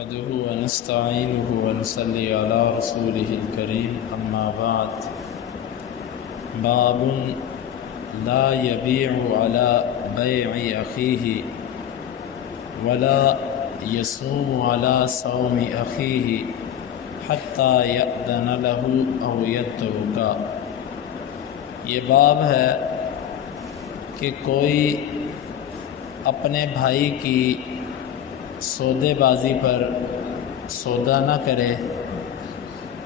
نحمده ونستعينه ونصلي على رسوله الكريم أما بعد باب لا يبيع على بيع أخيه ولا يصوم على صوم أخيه حتى يأذن له أو يترك۔ یہ باب ہے کہ کوئی اپنے بھائی کی سودے بازی پر سودا نہ کرے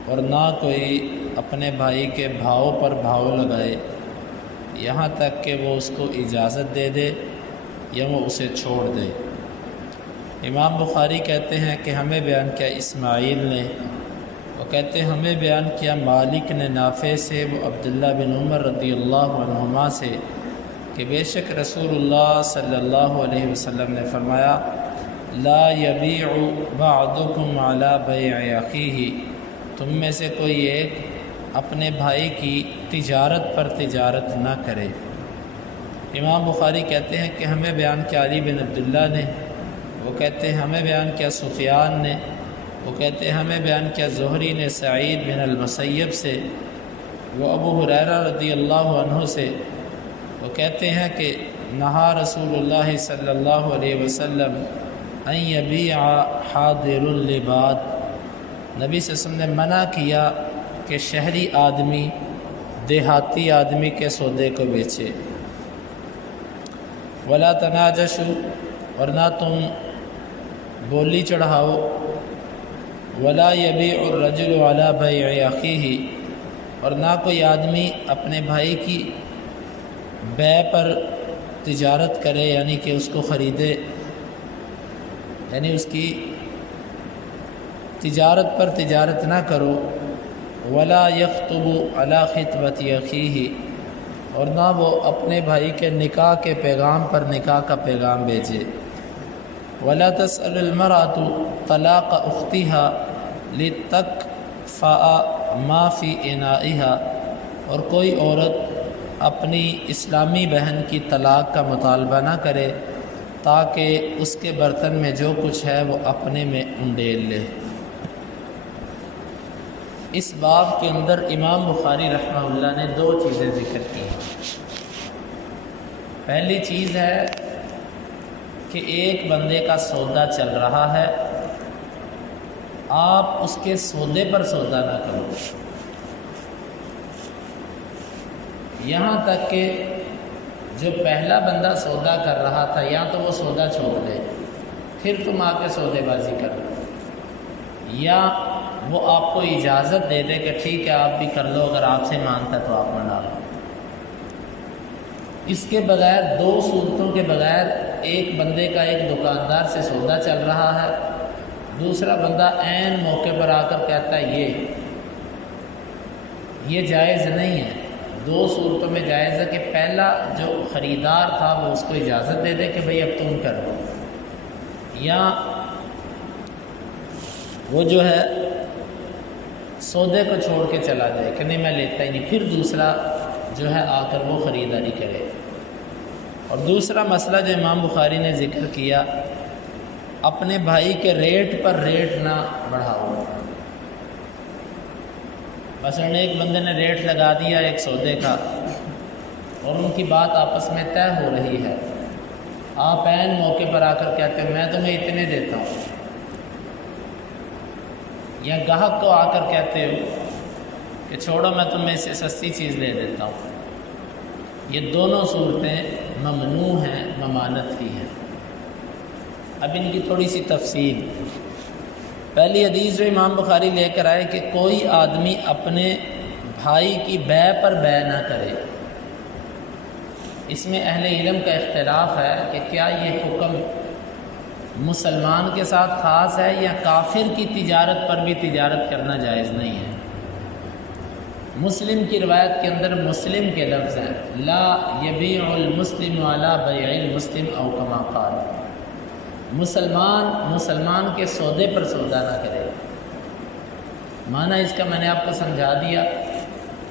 اور نہ کوئی اپنے بھائی کے بھاؤ پر بھاؤ لگائے یہاں تک کہ وہ اس کو اجازت دے دے یا وہ اسے چھوڑ دے۔ امام بخاری کہتے ہیں کہ ہمیں بیان کیا اسماعیل نے، وہ کہتے ہیں ہمیں بیان کیا مالک نے نافع سے، وہ عبداللہ بن عمر رضی اللہ عنہما سے، کہ بے شک رسول اللہ صلی اللہ علیہ وسلم نے فرمایا لا یبیع بعضکم علی بیع اخیہ، تم میں سے کوئی ایک اپنے بھائی کی تجارت پر تجارت نہ کرے۔ امام بخاری کہتے ہیں کہ ہمیں بیان کیا علی بن عبداللہ نے، وہ کہتے ہیں ہمیں بیان کیا سفیان نے، وہ کہتے ہیں ہمیں بیان کیا زہری نے سعید بن المسیب سے، وہ ابو ہریرہ رضی اللہ عنہ سے، وہ کہتے ہیں کہ نہا رسول اللہ صلی اللہ علیہ وسلم ان یبیع حاضر اللباد، نبی صلی اللہ علیہ وسلم نے منع کیا کہ شہری آدمی دیہاتی آدمی کے سودے کو بیچے۔ ولا تناجشوا، اور نہ تم بولی چڑھاؤ۔ ولا یبیع الرجل علی بیع اخیہ، اور نہ کوئی آدمی اپنے بھائی کی بیع پر تجارت کرے، یعنی کہ اس کو خریدے، یعنی اس کی تجارت پر تجارت نہ کرو۔ ولا یخطب علی خطبۃ اخیہ، اور نہ وہ اپنے بھائی کے نکاح کے پیغام پر نکاح کا پیغام بھیجے۔ ولا تسأل المرأة طلاق اختها لتکفأ ما فی انائها، اور کوئی عورت اپنی اسلامی بہن کی طلاق کا مطالبہ نہ کرے تاکہ اس کے برتن میں جو کچھ ہے وہ اپنے میں انڈیل لے۔ اس باب کے اندر امام بخاری رحمہ اللہ نے دو چیزیں ذکر کی ہیں۔ پہلی چیز ہے کہ ایک بندے کا سودا چل رہا ہے، آپ اس کے سودے پر سودا نہ کرو یہاں تک کہ جو پہلا بندہ سودا کر رہا تھا یا تو وہ سودا چھوڑ دے، پھر تم آ کے سودے بازی کرو، یا وہ آپ کو اجازت دے دے کہ ٹھیک ہے آپ بھی کر لو، اگر آپ سے مانتا تو آپ منع لو۔ اس کے بغیر، دو صورتوں کے بغیر، ایک بندے کا ایک دکاندار سے سودا چل رہا ہے، دوسرا بندہ عین موقع پر آ کر کہتا ہے یہ جائز نہیں ہے۔ دو صورتوں میں جائز ہے کہ پہلا جو خریدار تھا وہ اس کو اجازت دے دے کہ بھئی اب تم کرو، یا وہ جو ہے سودے کو چھوڑ کے چلا جائے کہ نہیں میں لیتا ہی نہیں، پھر دوسرا جو ہے آ کر وہ خریداری کرے۔ اور دوسرا مسئلہ جو امام بخاری نے ذکر کیا، اپنے بھائی کے ریٹ پر ریٹ نہ بڑھاؤ۔ مثلا ایک بندے نے ریٹ لگا دیا ایک سودے کا اور ان کی بات آپس میں طے ہو رہی ہے، آپ عین موقع پر آ کر کہتے ہیں میں تمہیں اتنے دیتا ہوں، یا گاہک کو آ کر کہتے ہو کہ چھوڑو میں تمہیں اس سے سستی چیز دے دیتا ہوں، یہ دونوں صورتیں ممنوع ہیں، ممانعت کی ہیں۔ اب ان کی تھوڑی سی تفصیل۔ پہلی حدیث جو امام بخاری لے کر آئے کہ کوئی آدمی اپنے بھائی کی بیع پر بیع نہ کرے، اس میں اہل علم کا اختلاف ہے کہ کیا یہ حکم مسلمان کے ساتھ خاص ہے یا کافر کی تجارت پر بھی تجارت کرنا جائز نہیں ہے۔ مسلم کی روایت کے اندر مسلم کے لفظ ہیں لا یبیع المسلم علی بیع المسلم او کما قال، مسلمان کے سودے پر سودا نہ کرے۔ معنی اس کا میں نے آپ کو سمجھا دیا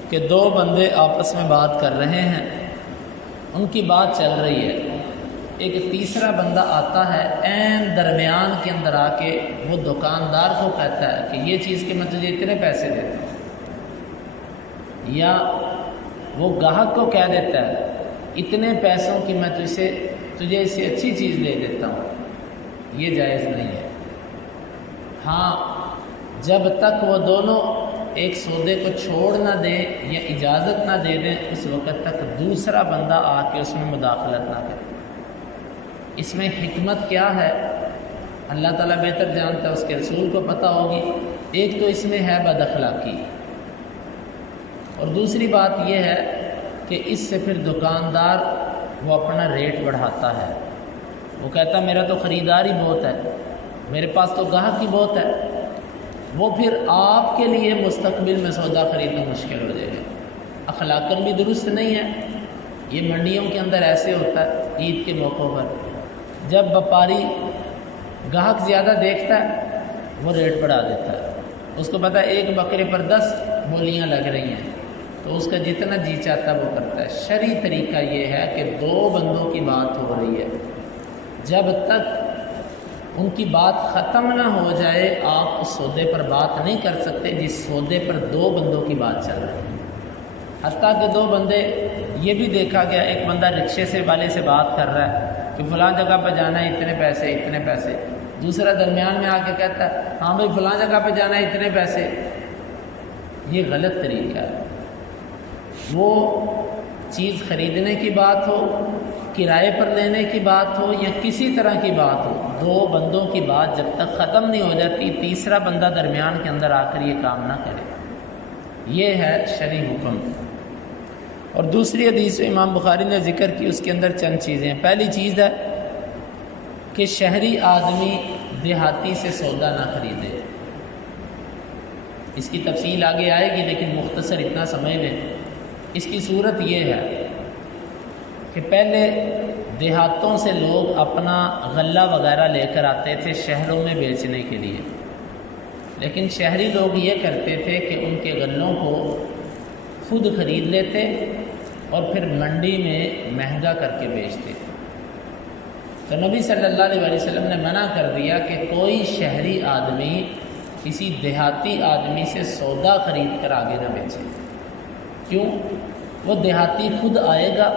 کہ دو بندے آپس میں بات کر رہے ہیں، ان کی بات چل رہی ہے، ایک تیسرا بندہ آتا ہے عین درمیان کے اندر آ کے وہ دکاندار کو کہتا ہے کہ یہ چیز کہ میں تجھے اتنے پیسے دیتا ہوں، یا وہ گاہک کو کہہ دیتا ہے اتنے پیسوں کی میں تجھے اس سے اچھی چیز دے دیتا ہوں، یہ جائز نہیں ہے۔ ہاں جب تک وہ دونوں ایک سودے کو چھوڑ نہ دیں یا اجازت نہ دے دیں اس وقت تک دوسرا بندہ آ کے اس میں مداخلت نہ کرے۔ اس میں حکمت کیا ہے اللہ تعالیٰ بہتر جانتا ہے، اس کے رسول کو پتہ ہوگی۔ ایک تو اس میں ہے بد اخلاقی، اور دوسری بات یہ ہے کہ اس سے پھر دکاندار وہ اپنا ریٹ بڑھاتا ہے، وہ کہتا ہے میرا تو خریدار ہی بہت ہے، میرے پاس تو گاہک ہی بہت ہے، وہ پھر آپ کے لیے مستقبل میں سودا خریدنا مشکل ہو جائے گا۔ اخلاقاً بھی درست نہیں ہے۔ یہ منڈیوں کے اندر ایسے ہوتا ہے عید کے موقعوں پر، جب وپاری گاہک زیادہ دیکھتا ہے وہ ریٹ بڑھا دیتا ہے، اس کو پتہ ہے ایک بکرے پر 10 بولیاں لگ رہی ہیں، تو اس کا جتنا جی چاہتا ہے وہ کرتا ہے۔ شرعی طریقہ یہ ہے کہ دو بندوں کی بات ہو رہی ہے، جب تک ان کی بات ختم نہ ہو جائے آپ اس سودے پر بات نہیں کر سکتے جس سودے پر دو بندوں کی بات چل رہی ہے۔ حتیٰ کہ دو بندے، یہ بھی دیکھا گیا، ایک بندہ رکشے سے والے سے بات کر رہا ہے کہ فلاں جگہ پہ جانا ہے اتنے پیسے اتنے پیسے، دوسرا درمیان میں آ کے کہتا ہے ہاں بھائی فلاں جگہ پہ جانا ہے اتنے پیسے۔ یہ غلط طریقہ ہے۔ وہ چیز خریدنے کی بات ہو، کرائے پر لینے کی بات ہو یا کسی طرح کی بات ہو، دو بندوں کی بات جب تک ختم نہیں ہو جاتی تیسرا بندہ درمیان کے اندر آ کر یہ کام نہ کرے۔ یہ ہے شرعی حکم۔ اور دوسری حدیث امام بخاری نے ذکر کی، اس کے اندر چند چیزیں ہیں۔ پہلی چیز ہے کہ شہری آدمی دیہاتی سے سودا نہ خریدے۔ اس کی تفصیل آگے آئے گی لیکن مختصر اتنا سمجھ لیں۔ اس کی صورت یہ ہے کہ پہلے دیہاتوں سے لوگ اپنا غلہ وغیرہ لے کر آتے تھے شہروں میں بیچنے کے لیے، لیکن شہری لوگ یہ کرتے تھے کہ ان کے غلوں کو خود خرید لیتے اور پھر منڈی میں مہنگا کر کے بیچتے تھے۔ تو نبی صلی اللہ علیہ وسلم نے منع کر دیا کہ کوئی شہری آدمی کسی دیہاتی آدمی سے سودا خرید کر آگے نہ بیچے۔ کیوں؟ وہ دیہاتی خود آئے گا،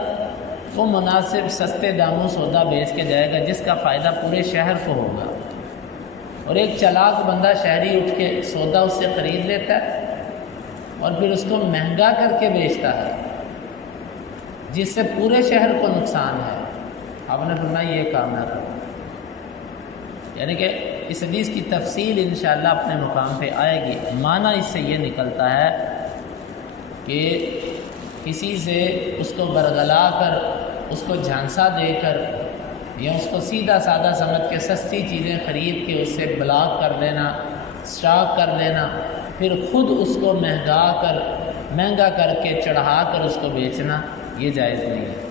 وہ مناسب سستے داموں سودا بیچ کے جائے گا جس کا فائدہ پورے شہر کو ہوگا، اور ایک چالاک بندہ شہری اٹھ کے سودا اس سے خرید لیتا ہے اور پھر اس کو مہنگا کر کے بیچتا ہے جس سے پورے شہر کو نقصان ہے۔ آپ نے فرمایا یہ کام نہ کرو۔ یعنی کہ اس حدیث کی تفصیل انشاءاللہ اپنے مقام پہ آئے گی۔ معنی اس سے یہ نکلتا ہے کہ کسی سے اس کو برگلا کر، اس کو جھانسا دے کر یا اس کو سیدھا سادہ سمجھ کے سستی چیزیں خرید کے اس سے بلاک کر لینا، اسٹاک کر لینا، پھر خود اس کو مہنگا کر کے چڑھا کر اس کو بیچنا، یہ جائز نہیں ہے۔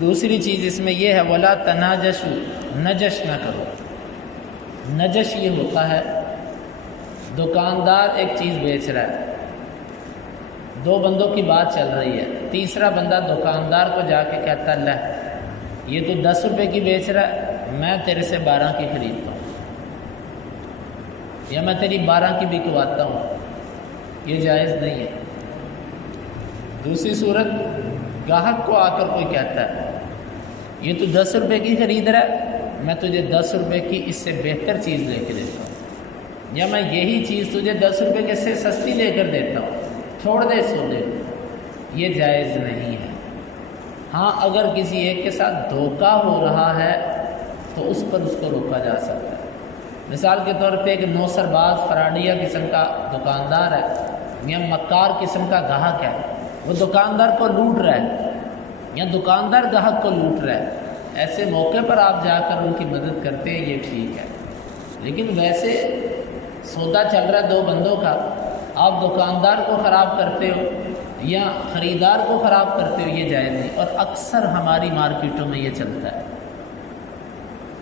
دوسری چیز اس میں یہ ہے ولا تناجشوا، نجش نہ کرو۔ نجش یہ ہوتا ہے دکاندار ایک چیز بیچ رہا ہے، دو بندوں کی بات چل رہی ہے، تیسرا بندہ دکاندار کو جا کے کہتا ہے لے یہ تو 10 روپے کی بیچ رہا ہے، میں تیرے سے 12 کی خریدتا ہوں یا میں تیری 12 کی بکواتا ہوں، یہ جائز نہیں ہے۔ دوسری صورت، گاہک کو آ کر کوئی کہتا ہے یہ تو 10 روپے کی خرید رہا ہے، میں تجھے 10 روپے کی اس سے بہتر چیز لے کے دیتا ہوں، یا میں یہی چیز تجھے 10 روپے کے سے سستی لے کر دیتا ہوں، چھوڑ دے سودے کو، یہ جائز نہیں ہے۔ ہاں اگر کسی ایک کے ساتھ دھوکہ ہو رہا ہے تو اس پر اس کو روکا جا سکتا ہے۔ مثال کے طور پہ ایک نوسر باز فراڈیا قسم کا دکاندار ہے یا مکار قسم کا گاہک ہے، وہ دکاندار کو لوٹ رہا ہے یا دکاندار گاہک کو لوٹ رہا ہے، ایسے موقع پر آپ جا کر ان کی مدد کرتے ہیں، یہ ٹھیک ہے۔ لیکن ویسے سودا چل رہا ہے دو بندوں کا، آپ دکاندار کو خراب کرتے ہو یا خریدار کو خراب کرتے ہو، یہ جائز نہیں، اور اکثر ہماری مارکیٹوں میں یہ چلتا ہے۔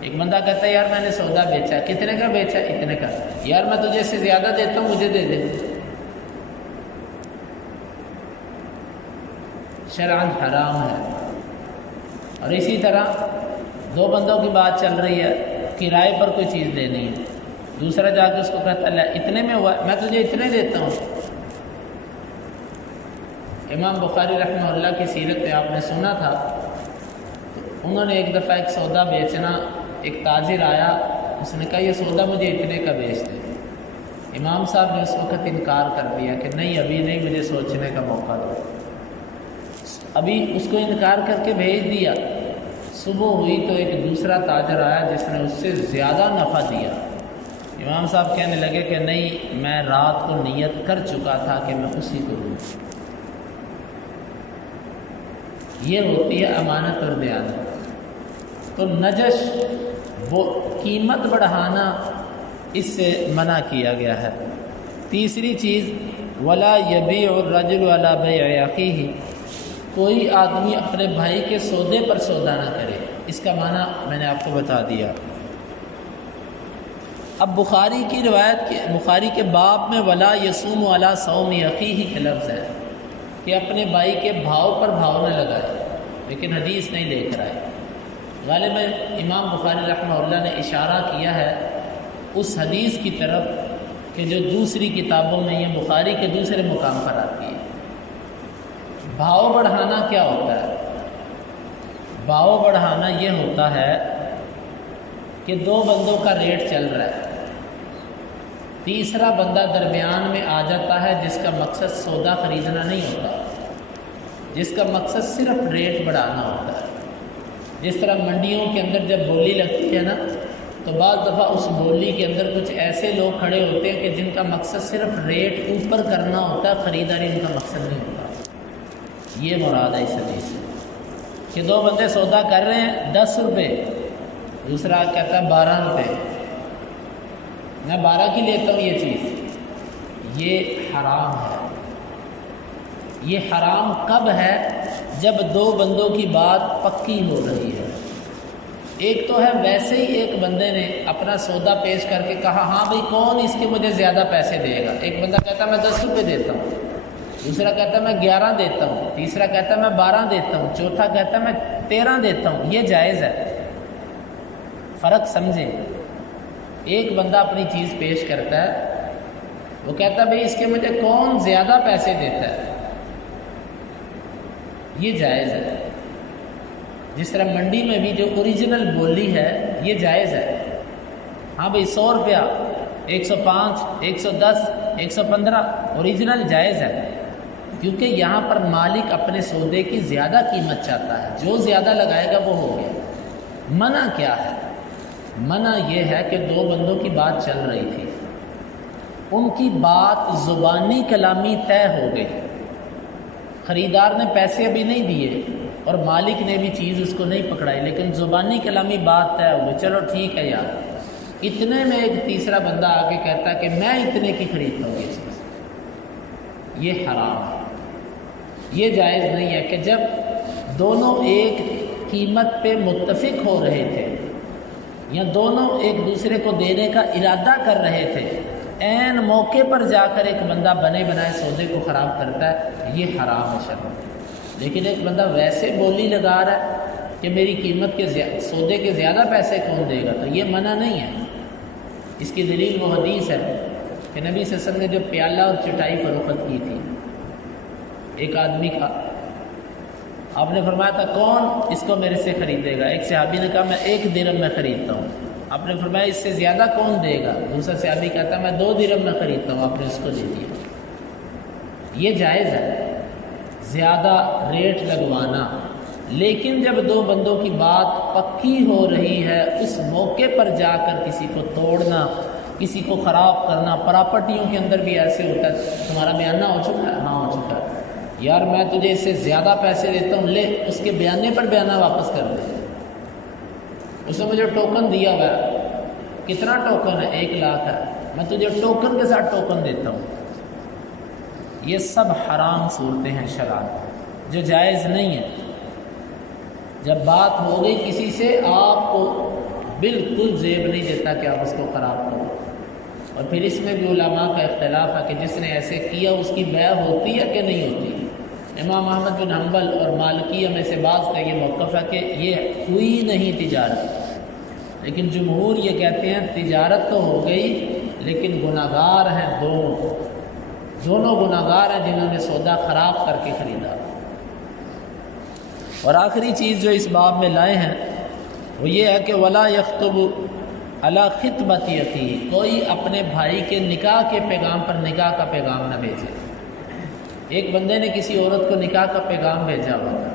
ایک بندہ کہتا ہے یار میں نے سودا بیچا، کتنے کا بیچا؟ اتنے کا، یار میں تجھے اس سے زیادہ دیتا ہوں، مجھے دے دے۔ شرعاً حرام ہے۔ اور اسی طرح دو بندوں کی بات چل رہی ہے، کرائے پر کوئی چیز دینی ہے، دوسرا جا کے اس کو کہتا ہے اتنے میں ہوا، میں تجھے اتنے دیتا ہوں۔ امام بخاری رحمہ اللہ کی سیرت میں آپ نے سنا تھا، انہوں نے ایک دفعہ ایک سودا بیچنا، ایک تاجر آیا، اس نے کہا یہ سودا مجھے اتنے کا بیچ دے۔ امام صاحب نے اس وقت انکار کر دیا کہ نہیں، ابھی نہیں، مجھے سوچنے کا موقع دو۔ ابھی اس کو انکار کر کے بھیج دیا۔ صبح ہوئی تو ایک دوسرا تاجر آیا جس نے اس سے زیادہ نفع دیا۔ امام صاحب کہنے لگے کہ نہیں، میں رات کو نیت کر چکا تھا کہ میں اسی کو دوں۔ یہ ہوتی ہے امانت اور دیانت۔ تو نجش، وہ قیمت بڑھانا، اس سے منع کیا گیا ہے۔ تیسری چیز، ولا یبیع الرجل علی بیع اخیہ، کوئی آدمی اپنے بھائی کے سودے پر سودا نہ کرے۔ اس کا معنی میں نے آپ کو بتا دیا۔ اب بخاری کی روایت بخاری کے باب میں ولا یصوم علی صوم اخیہ کے لفظ ہے کہ اپنے بھائی کے بھاؤ پر بھاؤ نہ لگائے، لیکن حدیث نہیں لے کر آئے۔ غالباً امام بخاری رحمہ اللہ نے اشارہ کیا ہے اس حدیث کی طرف کہ جو دوسری کتابوں میں یہ بخاری کے دوسرے مقام پر آتی ہے۔ بھاؤ بڑھانا کیا ہوتا ہے؟ بھاؤ بڑھانا یہ ہوتا ہے کہ دو بندوں کا ریٹ چل رہا ہے، تیسرا بندہ درمیان میں آ جاتا ہے جس کا مقصد سودا خریدنا نہیں ہوتا، جس کا مقصد صرف ریٹ بڑھانا ہوتا ہے۔ جس طرح منڈیوں کے اندر جب بولی لگتی ہے نا، تو بعض دفعہ اس بولی کے اندر کچھ ایسے لوگ کھڑے ہوتے ہیں کہ جن کا مقصد صرف ریٹ اوپر کرنا ہوتا ہے، خریداری ان کا مقصد نہیں ہوتا۔ یہ مراد ہے اس حدیث سے کہ دو بندے سودا کر رہے ہیں 10 روپے، دوسرا کہتا ہے 12 روپے، میں 12 کی لیتا ہوں یہ چیز۔ یہ حرام ہے۔ یہ حرام کب ہے؟ جب دو بندوں کی بات پکی ہو رہی ہے۔ ایک تو ہے ویسے ہی ایک بندے نے اپنا سودا پیش کر کے کہا ہاں بھائی کون اس کے مجھے زیادہ پیسے دے گا۔ ایک بندہ کہتا ہے میں 10 روپے دیتا ہوں، دوسرا کہتا ہے میں 11 دیتا ہوں، تیسرا کہتا ہے میں 12 دیتا ہوں، چوتھا کہتا ہے میں 13 دیتا ہوں۔ یہ جائز ہے۔ فرق سمجھیں، ایک بندہ اپنی چیز پیش کرتا ہے، وہ کہتا ہے بھئی اس کے مجھے کون زیادہ پیسے دیتا ہے، یہ جائز ہے۔ جس طرح منڈی میں بھی جو اوریجنل بولی ہے یہ جائز ہے۔ ہاں بھئی 100 روپیہ، 105، 110، 115 اوریجنل جائز ہے، کیونکہ یہاں پر مالک اپنے سودے کی زیادہ قیمت چاہتا ہے، جو زیادہ لگائے گا وہ ہو گیا۔ منع کیا ہے؟ منع یہ ہے کہ دو بندوں کی بات چل رہی تھی، ان کی بات زبانی کلامی طے ہو گئی، خریدار نے پیسے ابھی نہیں دیے اور مالک نے بھی چیز اس کو نہیں پکڑائی، لیکن زبانی کلامی بات طے ہو گئی، چلو ٹھیک ہے یار۔ اتنے میں ایک تیسرا بندہ آ کے کہتا ہے کہ میں اتنے کی خریدتا ہوں یہ چیز، یہ حرام ہے۔ یہ جائز نہیں ہے کہ جب دونوں ایک قیمت پہ متفق ہو رہے تھے یا دونوں ایک دوسرے کو دینے کا ارادہ کر رہے تھے، عین موقع پر جا کر ایک بندہ بنے بنائے سودے کو خراب کرتا ہے، یہ حرام ہے شرعاً۔ لیکن ایک بندہ ویسے بولی لگا رہا ہے کہ میری قیمت کے سودے کے زیادہ پیسے کون دے گا، تو یہ منع نہیں ہے۔ اس کی دلیل وہ حدیث ہے کہ نبی صلی اللہ علیہ وسلم نے جو پیالہ اور چٹائی فروخت کی تھی ایک آدمی کا، آپ نے فرمایا تھا کون اس کو میرے سے خریدے گا؟ ایک صحابی نے کہا میں 1 درہم میں خریدتا ہوں۔ آپ نے فرمایا اس سے زیادہ کون دے گا؟ دوسرا صحابی کہتا ہے میں 2 درہم میں خریدتا ہوں۔ آپ نے اس کو دے دیا۔ یہ جائز ہے زیادہ ریٹ لگوانا، لیکن جب دو بندوں کی بات پکی ہو رہی ہے اس موقع پر جا کر کسی کو توڑنا، کسی کو خراب کرنا، پراپرٹیوں کے اندر بھی ایسے ہوتا ہے، تمہارا بیانہ ہو چکا ہے؟ ہاں ہو چکا ہے یار، میں تجھے اس سے زیادہ پیسے دیتا ہوں، لے اس کے بیانے پر بیانہ واپس کر دے۔ اس نے مجھے ٹوکن دیا ہوا ہے، کتنا ٹوکن ہے؟ 1 لاکھ ہے، میں تجھے ٹوکن کے ساتھ ٹوکن دیتا ہوں۔ یہ سب حرام صورتیں ہیں شرعاً جو جائز نہیں ہے۔ جب بات ہو گئی کسی سے، آپ کو بالکل زیب نہیں دیتا کہ آپ اس کو خراب کرو۔ اور پھر اس میں بھی علماء کا اختلاف ہے کہ جس نے ایسے کیا اس کی بیع ہوتی ہے کہ نہیں ہوتی۔ امام احمد بن حنبل اور مالکیہ میں سے بعض کا یہ موقف ہے کہ یہ ہوئی نہیں تجارت، لیکن جمہور یہ کہتے ہیں تجارت تو ہو گئی لیکن گناہگار ہیں دونوں گناہگار ہیں جنہوں نے سودا خراب کر کے خریدا۔ اور آخری چیز جو اس باب میں لائے ہیں وہ یہ ہے کہ ولا یخطب علی خطبۃ اخیہ، کوئی اپنے بھائی کے نکاح کے پیغام پر نکاح کا پیغام نہ بھیجے۔ ایک بندے نے کسی عورت کو نکاح کا پیغام بھیجا ہوا تھا،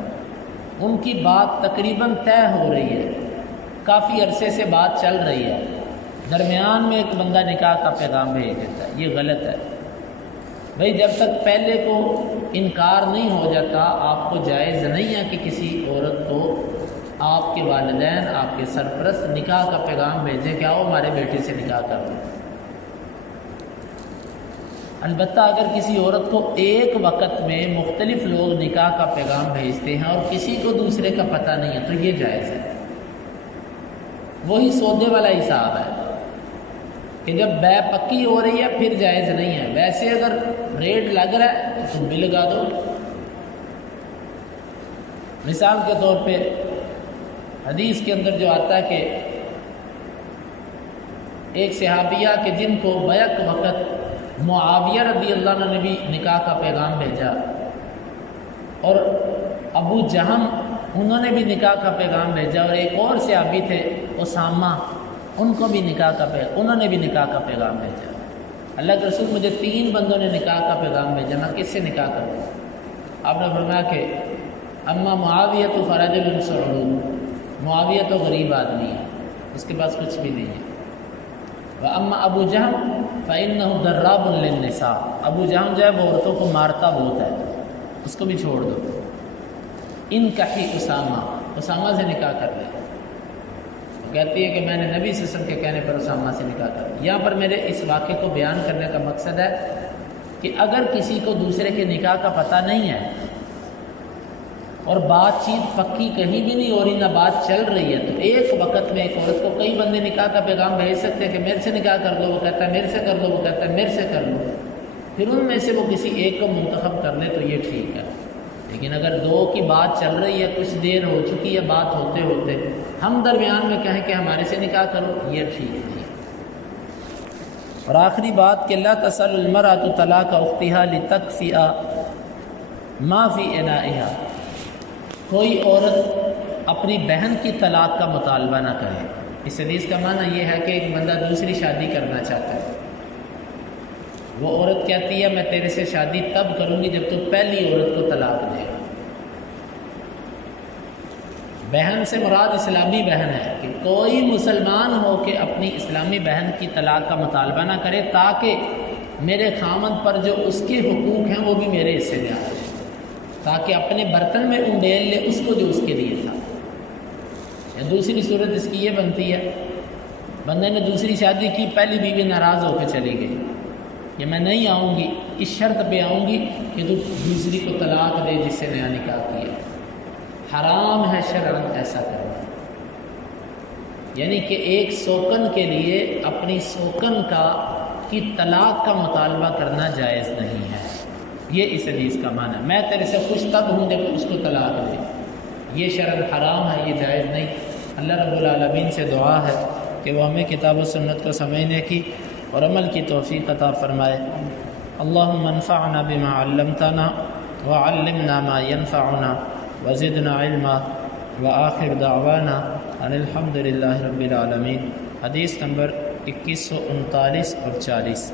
ان کی بات تقریباً طے ہو رہی ہے، کافی عرصے سے بات چل رہی ہے، درمیان میں ایک بندہ نکاح کا پیغام بھیج دیتا ہے، یہ غلط ہے۔ بھئی جب تک پہلے کو انکار نہیں ہو جاتا آپ کو جائز نہیں ہے کہ کسی عورت کو آپ کے والدین، آپ کے سرپرست نکاح کا پیغام بھیجیں کہ آؤ ہمارے بیٹے سے نکاح کر دو۔ البتہ اگر کسی عورت کو ایک وقت میں مختلف لوگ نکاح کا پیغام بھیجتے ہیں اور کسی کو دوسرے کا پتہ نہیں ہے تو یہ جائز ہے، وہی سودے والا حساب ہے کہ جب بے پکی ہو رہی ہے پھر جائز نہیں ہے، ویسے اگر ریٹ لگ رہا ہے تو تم بھی لگا دو۔ مثال کے طور پہ حدیث کے اندر جو آتا ہے کہ ایک صحابیہ کہ جن کو بیک وقت معاویہ رضی اللہ عنہ نے بھی نکاح کا پیغام بھیجا اور ابو جہم انہوں نے بھی نکاح کا پیغام بھیجا، اور ایک اور صحابی تھے اسامہ انہوں نے بھی نکاح کا پیغام بھیجا۔ اللہ کے رسول مجھے 3 بندوں نے نکاح کا پیغام بھیجا، میں کس سے نکاح کروں؟ آپ نے فرمایا کہ اما معاویہ تو فرجل سعود، معاویہ تو غریب آدمی ہے، اس کے پاس کچھ بھی نہیں ہے۔ وَأَمَّا ابو جہم فَإِنَّهُ ضَرَّابٌ لِلنِّسَاء، ابو جہم جو ہے وہ عورتوں کو مارتا بہت ہے، اس کو بھی چھوڑ دو۔ انکحی اسامہ سے نکاح کر لے۔ وہ کہتی ہے کہ میں نے نبی صلی اللہ علیہ وسلم کے کہنے پر اسامہ سے نکاح کر لیا۔ یہاں پر میرے اس واقعے کو بیان کرنے کا مقصد ہے کہ اگر کسی کو دوسرے کے نکاح کا پتہ نہیں ہے اور بات چیت پکی کہیں بھی نہیں ہو رہی، نہ بات چل رہی ہے، تو ایک وقت میں ایک عورت کو کئی بندے نکاح کا پیغام بھیج سکتے ہیں کہ میرے سے نکاح کر دو، وہ کہتا ہے میرے سے کر دو، وہ کہتا ہے میرے سے کر لو، پھر ان میں سے وہ کسی ایک کو منتخب کر لے تو یہ ٹھیک ہے۔ لیکن اگر 2 کی بات چل رہی ہے، کچھ دیر ہو چکی ہے بات ہوتے ہوتے، ہم درمیان میں کہیں کہ ہمارے سے نکاح کرو، یہ ٹھیک نہیں ہے۔ اور آخری بات کہ لا تسأل المرأة طلاق اختها لتکفئ ما فی انائها، کوئی عورت اپنی بہن کی طلاق کا مطالبہ نہ کرے۔ اس حدیث کا معنی یہ ہے کہ ایک بندہ دوسری شادی کرنا چاہتا ہے، وہ عورت کہتی ہے میں تیرے سے شادی تب کروں گی جب تو پہلی عورت کو طلاق دے۔ بہن سے مراد اسلامی بہن ہے کہ کوئی مسلمان ہو کے اپنی اسلامی بہن کی طلاق کا مطالبہ نہ کرے تاکہ میرے خامند پر جو اس کے حقوق ہیں وہ بھی میرے حصے میں آ جائے، تاکہ اپنے برتن میں انڈیل لے اس کو جو اس کے لیے تھا۔ یا دوسری صورت اس کی یہ بنتی ہے، بندے نے دوسری شادی کی، پہلی بیوی ناراض ہو کے چلی گئی کہ میں نہیں آؤں گی، اس شرط پہ آؤں گی کہ تو دوسری کو طلاق دے جس سے نیا نکاح کیا۔ حرام ہے شرعاً ایسا کرنا، یعنی کہ ایک سوکن کے لیے اپنی سوکن کی طلاق کا مطالبہ کرنا جائز نہیں ہے۔ یہ اس حدیث کا معنی ہے، میں تیرے سے خوش تب ہوں جب اس کو طلاق دے، یہ شرعاً حرام ہے، یہ جائز نہیں۔ اللہ رب العالمین سے دعا ہے کہ وہ ہمیں کتاب و سنت کو سمجھنے کی اور عمل کی توفیق عطا فرمائے۔ اللہم انفعنا بما علمتنا وعلمنا ما ينفعنا وزدنا علما وآخر دعوانا ان الحمد للہ رب العالمین۔ حدیث نمبر 2139 اور 40۔